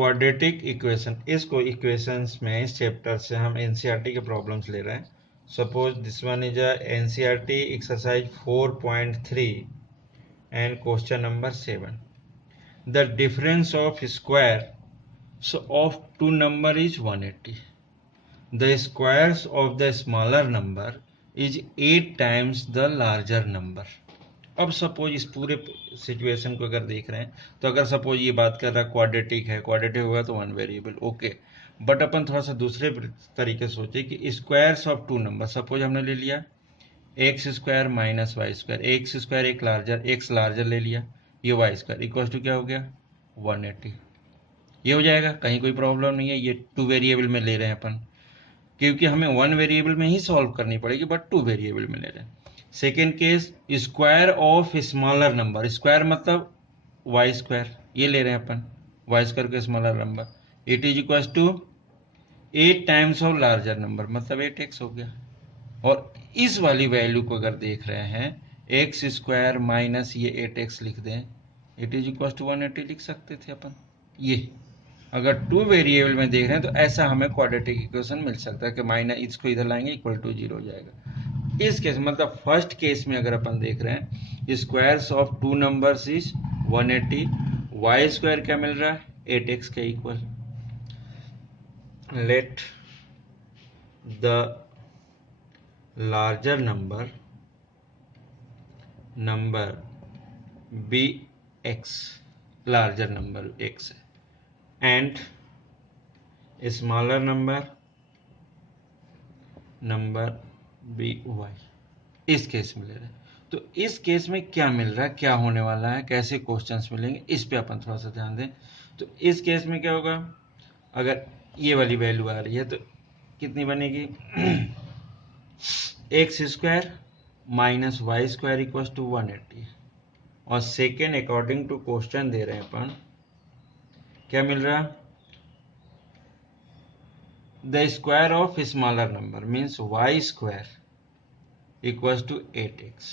Quadratic equation, इसको equations में इस चैप्टर से हम एनसीईआरटी के प्रॉब्लम्स ले रहे हैं. Suppose this one is a NCERT exercise 4.3 and question number 7. The difference of square of two number is 180. The squares of the smaller number is 8 times the larger number. अब suppose इस पूरे situation को अगर देख रहे हैं तो अगर सपोज ये बात कर रहा है क्वाड्रेटिक है, क्वाड्रेटिक होगा तो वन वेरिएबल, ओके. बट अपन थोड़ा सा दूसरे तरीके से सोचे कि squares of two number, suppose हमने ले लिया x square minus y square, x square एक लार्जर, एक्स लार्जर ले लिया, ये वाई स्क्वायर इक्वल टू क्या हो गया 180. ये हो जाएगा, कहीं कोई प्रॉब्लम नहीं है. ये टू वेरिएबल में ले रहे हैं अपन, क्योंकि हमें वन वेरिएबल में ही सॉल्व करनी पड़ेगी, बट टू वेरिएबल में ले रहे हैं. Second case square of smaller number, square मतलब वाई स्क्वायर, ये ले रहे हैं अपन वाई स्क्वायर का smaller number, it is equal to 8 times of larger number, मतलब 8x हो गया. और इस वाली वैल्यू को अगर देख रहे हैं एक्स स्क्वायर माइनस ये 8x लिख दें, इट इज इक्वल टू 180 लिख सकते थे अपन. ये अगर टू वेरिएबल में देख रहे हैं तो ऐसा हमें क्वाड्रेटिक इक्वेशन मिल सकता है कि माइनस इसको इधर लाएंगे इक्वल टू 0 हो जाएगा. इस केस मतलब फर्स्ट केस में अगर अपन देख रहे हैं squares of two numbers is 180, y square क्या मिल रहा है 8x के equal. Let the larger number be x, larger number x है, and smaller number be y. इस केस में ले रहे हैं तो इस केस में क्या मिल रहा है, क्या होने वाला है, कैसे क्वेश्चंस मिलेंगे, इस पे अपन थोड़ा सा ध्यान दें. तो इस केस में क्या होगा, अगर ये वाली वैल्यू आ रही है तो कितनी बनेगी x square minus y square equal to 180. और सेकेंड अकॉर्डिंग टू क्वेश्चन दे रहे हैं अपन, क्या मिल रहा है the square of smaller number means y square equal to 8x.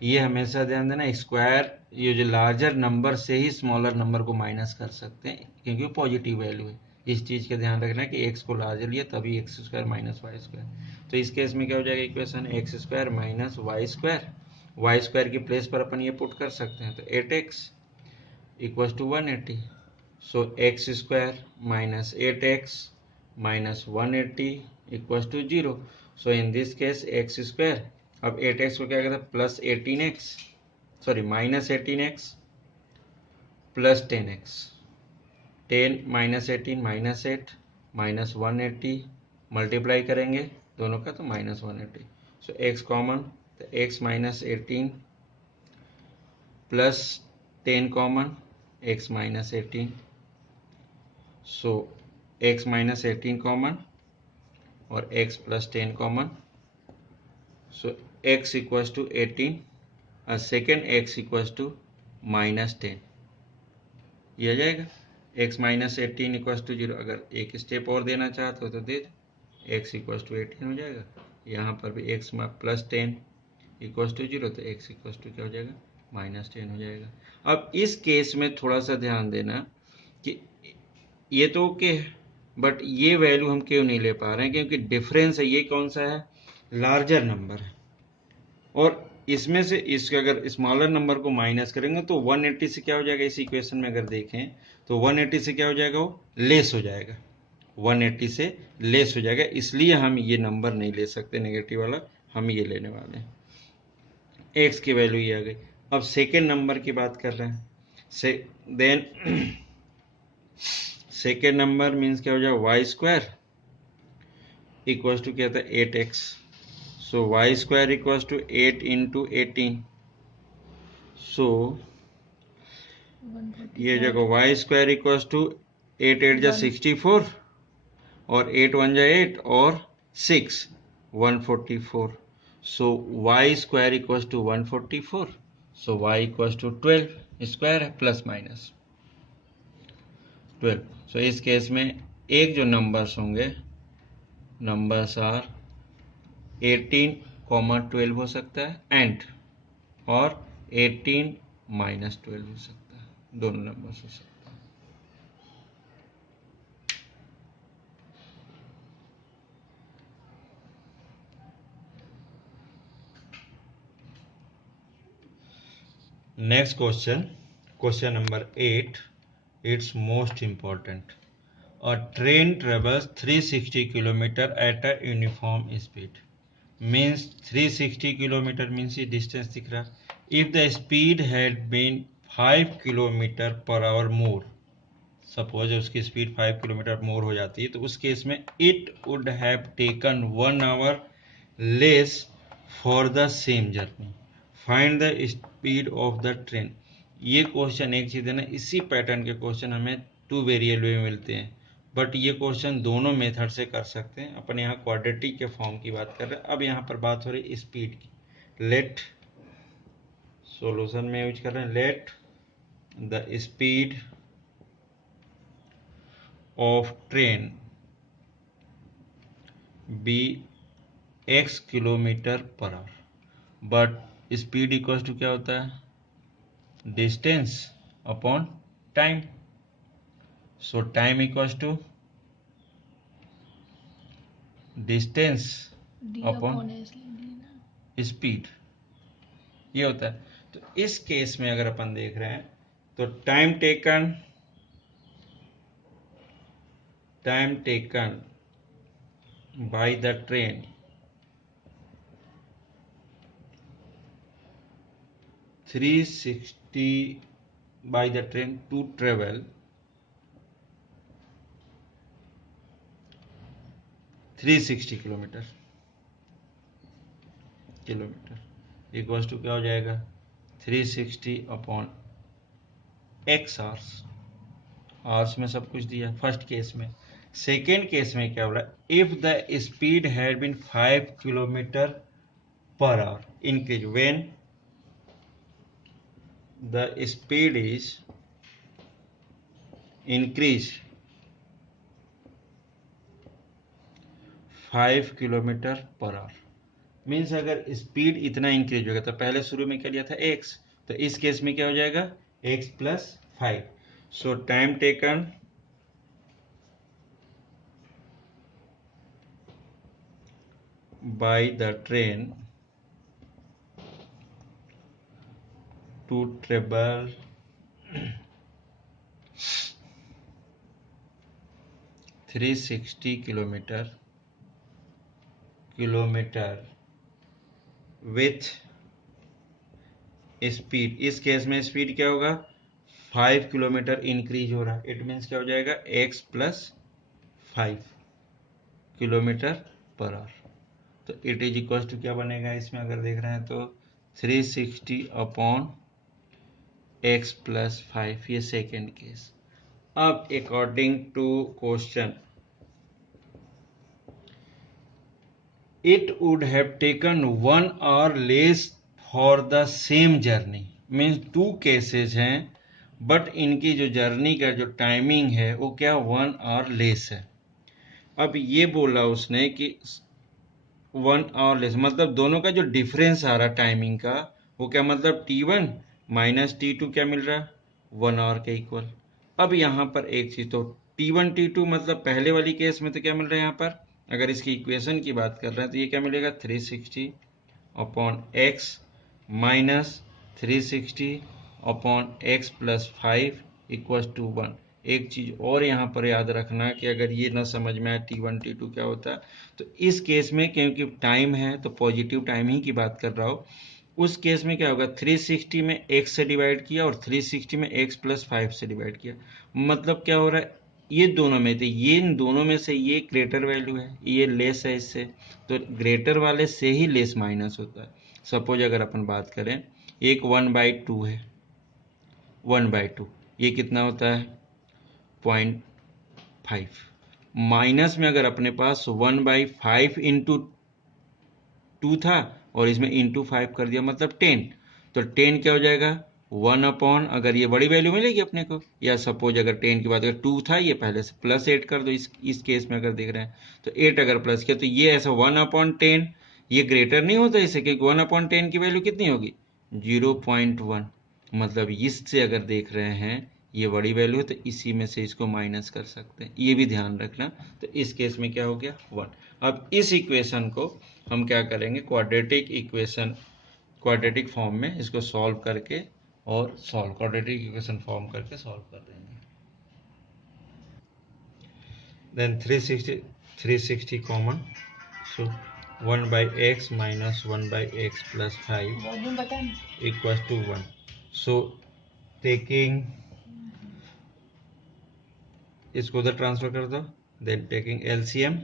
ये हमेशा ध्यान देना, स्क्वायर ये जो लार्जर नंबर से ही स्मॉलर नंबर को माइनस कर सकते हैं क्योंकि पॉजिटिव वैल्यू है. इस चीज का ध्यान रखना है कि x को लार्जर लिया तभी x square minus y square. तो इस केस में क्या हो जाएगा equation x square minus y square की प्लेस पर अपन ये पुट कर सकते हैं तो 8x equal to 180. So x square minus 8x minus 180 equal to 0. So in this case x square, अब 8x को क्या कहते हैं plus 18x, sorry minus 18x plus 10x, 10 minus 18 minus 8 minus 180 multiply करेंगे दोनों का तो माइनस 180. सो x कॉमन तो x minus 18 plus 10 common x minus 18. So x minus 18 common और x plus 10 common. So x equals to 18 और second x equals to minus 10. ये आ जाएगा x minus 18 equals to 0. अगर एक स्टेप और देना चाहते हो तो दे दो, x इक्वल्स टू 18 हो जाएगा. यहाँ पर भी x प्लस 10 इक्वल्स टू 0 तो x इक्वल्स टू क्या हो जाएगा माइनस 10 हो जाएगा. अब इस केस में थोड़ा सा ध्यान देना कि ये तो ओके है बट ये वैल्यू हम क्यों नहीं ले पा रहे हैं, क्योंकि डिफरेंस है. ये कौन सा है लार्जर नंबर है और इसमें से इसके अगर स्मॉलर नंबर को माइनस करेंगे तो 180 से क्या हो जाएगा, इस इक्वेशन में अगर देखें तो 180 से क्या हो जाएगा वो लेस हो जाएगा, 180 से लेस हो जाएगा. इसलिए हम ये नंबर नहीं ले सकते नेगेटिव वाला, हम ये लेने वाले हैं. एक्स की वैल्यू ये आ गई. अब सेकेंड नंबर की बात कर रहे हैं. देन सेकेंड नंबर मीन्स क्या हो जाएगा वाई स्क्वायर इक्वल टू क्या था 8x. So y square equals to 8 into 18. So ये जगह y square equals to 8 8 जा 64 और 8 1 जा 8 और 6 144. So y square equals to 144. So y equals to 12 square है प्लस माइनस 12. So इस केस में एक जो नंबर्स होंगे नंबर्स आर 18, 12 हो सकता है एंड और 18 माइनस 12 हो सकता है, दोनों नंबर हो सकता है. Next question number 8, it's most important. A train travels 360 km at a uniform speed. Means 360 km means ये distance दिख रहा। If the speed had been 5 km per hour more, suppose उसकी स्पीड 5 किलोमीटर मोर हो जाती है, तो उस केस में it would have taken 1 hour less for the same journey, find the speed of the train. ये क्वेश्चन एक चीज़ है ना, इसी पैटर्न के क्वेश्चन हमें 2 वेरिएबल में मिलते हैं, बट ये क्वेश्चन दोनों मेथड से कर सकते हैं। अपन यहाँ क्वाड्रेटिक के फॉर्म की बात कर रहे हैं। अब यहाँ पर बात हो रही है स्पीड की। लेट सॉल्यूशन में यूज कर रहे हैं, let the speed of train be x kilometre per hour, but speed equal to क्या होता है, distance upon time. So time equal to distance upon speed, ये होता है। तो इस केस में अगर अपन देख रहे हैं तो time taken by the train by the train to travel 360 kilometre equals to क्या हो जाएगा, 360 अपॉन x आवर्स में सब कुछ दिया फर्स्ट केस में। सेकेंड केस में क्या बोला, if the speed had been 5 kilometre per hour increase, when the speed is increased 5 kilometre per hour. Means अगर स्पीड इतना इंक्रीज होगा तो पहले शुरू में क्या लिया था x, तो इस केस में क्या हो जाएगा x plus 5। So time taken by the train to travel 360 kilometre with speed, इस केस में स्पीड क्या होगा 5 किलोमीटर इंक्रीज हो रहा है, इट मीन्स क्या हो जाएगा x plus 5 kilometre per our. तो इट इज इक्वल टू क्या बनेगा, इसमें अगर देख रहे हैं तो 360 अपॉन x प्लस 5, ये सेकेंड केस। अब according to question it would have taken 1 hour less for the same journey. Means 2 cases हैं, बट इनकी जो जर्नी का जो टाइमिंग है वो क्या 1 hour लेस है। अब ये बोला उसने कि 1 hour लेस, मतलब दोनों का जो डिफरेंस आ रहा टाइमिंग का वो क्या, मतलब T1 माइनस T2 क्या मिल रहा है 1 hour के इक्वल। अब यहाँ पर एक चीज, तो T1 T2 मतलब पहले वाली केस में तो क्या मिल रहा है, यहाँ पर अगर इसकी इक्वेशन की बात कर रहे हैं तो ये क्या मिलेगा 360 upon x minus 360 upon x plus 5 equal to 1। एक चीज और यहाँ पर याद रखना कि अगर ये ना समझ में आए T1 T2 क्या होता है, तो इस केस में क्योंकि टाइम है तो पॉजिटिव टाइम ही की बात कर रहा हो, उस केस में क्या होगा 360 में x से डिवाइड किया और 360 में x प्लस 5 से डिवाइड किया, मतलब क्या हो रहा है ये दोनों में थे, ये इन दोनों में से ये ग्रेटर वैल्यू है, ये लेस है इससे, तो ग्रेटर वाले से ही लेस माइनस होता है। सपोज अगर अपन बात करें एक 1/2 है, 1/2 ये कितना होता है 0.5, माइनस में अगर अपने पास 1/5 इंटू 2 था और इसमें इंटू 5 कर दिया मतलब 10, तो 10 क्या हो जाएगा 1 अपॉन, अगर ये बड़ी वैल्यू मिलेगी अपने को, या सपोज अगर 10 की बात अगर 2 था ये पहले से प्लस 8 कर दो, इस केस में अगर देख रहे हैं तो 8 अगर प्लस किया तो ये ऐसा 1/10, ये ग्रेटर नहीं होता इसे, क्योंकि 1/10 की वैल्यू कितनी होगी 0.1, मतलब इससे अगर देख रहे हैं ये बड़ी वैल्यू है तो इसी में से इसको माइनस कर सकते हैं, ये भी ध्यान रखना। तो इस केस में क्या हो गया 1। अब इस इक्वेशन को हम क्या करेंगे क्वाड्रेटिक फॉर्म में इसको सॉल्व करके और सॉल्व क्वाड्रेटिक इक्वेशन फॉर्म करके सॉल्व कर देंगे। Then 360 common, so 1 by x minus 1 by x plus 5 equals to 1. So taking इसको उधर ट्रांसफर कर दो, then taking LCM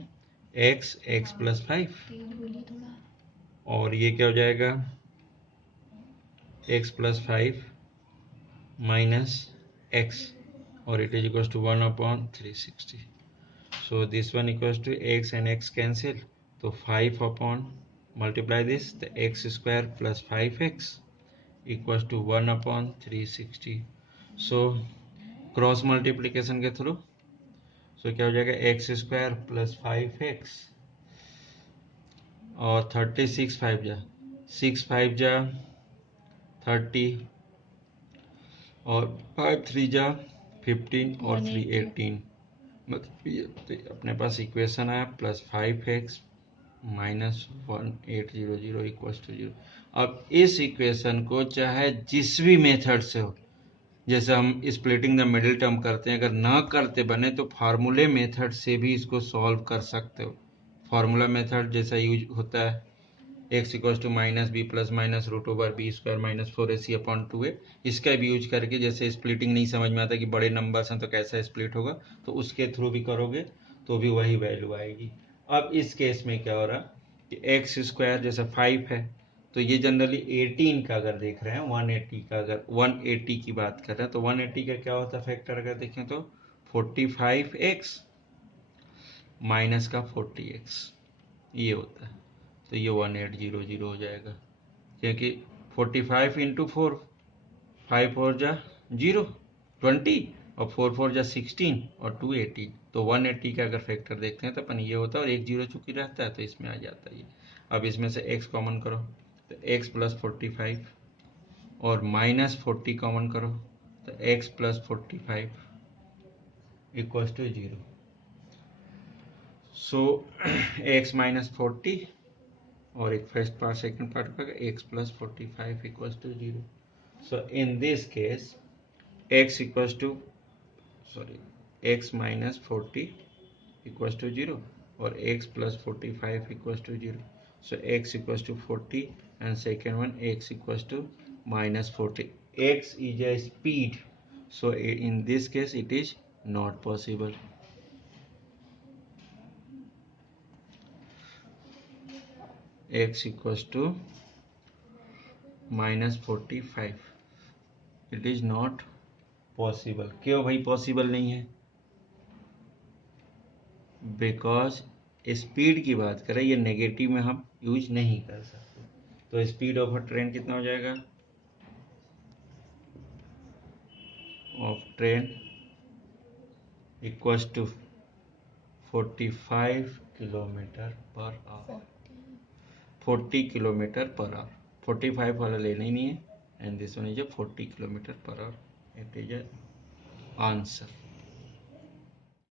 x plus 5, और ये क्या हो जाएगा x plus 5 minus x, और it is equals to 1 upon 360. So this one equals to x and x cancel, तो 5 upon multiply this, the x square plus 5x equals to 1 upon 360. So cross multiplication के through so क्या हो जाएगा x square plus 5x, और 36 5 जा 6 5 जा 30, और 5 3 जा 15, और 3 18, मतलब अपने पास इक्वेशन आया plus 5x minus 1800 equals to 0। अब इस इक्वेशन को चाहे जिस भी मेथड से हो, जैसे हम स्प्लिटिंग द मिडिल टर्म करते हैं, अगर ना करते बने तो फार्मूले मेथड से भी इसको सॉल्व कर सकते हो। फार्मूला मेथड जैसा यूज होता है x equals to minus b plus minus root over b square minus 4ac upon 2a, इसका भी यूज करके, जैसे स्प्लिटिंग नहीं समझ में आता कि बड़े नंबर्स हैं तो कैसा स्प्लिट होगा, तो उसके थ्रू भी करोगे तो भी वही वैल्यू आएगी। अब इस केस में क्या हो रहा कि एक्स स्क्वायर जैसे 5 है, तो ये जनरली 18 का अगर देख रहे हैं 180 का, अगर 180 की बात कर रहे हैं तो 180 का क्या होता है फैक्टर, अगर देखें तो 45x माइनस का 40x ये होता है, तो ये 1800 हो जाएगा, क्योंकि 45 इंटू 4, 5 4 जा 0 20, और 4 4 जा 16, और 2 18, तो 180 का अगर फैक्टर देखते हैं तो अपन ये होता है, और एक जीरो चूंकि रहता है तो इसमें आ जाता है ये। अब इसमें से x कॉमन करो तो x प्लस 45, और माइनस 40 कॉमन करो तो x plus 45 equals to 0। So x minus 40, और एक फर्स्ट पार्ट सेकंड पार्ट का x plus 45 equals to 0। So in this case x equals to x minus 40 equals to 0, or x plus 45 equals to 0. So x equals to 40, and second one x equals to minus 40. X is a speed, so in this case it is not possible. X equals to minus 45, it is not possible. क्यों भाई possible नहीं है? Because speed की बात करें, ये negative में हम यूज नहीं कर सकते, तो स्पीड ऑफ अ ट्रेन कितना हो जाएगा, of train equals to 45 kilometre per hour, 40 kilometre per hour, 45 वाला लेना ही नहीं है, and this one is 40 kilometre per hour, it is answer.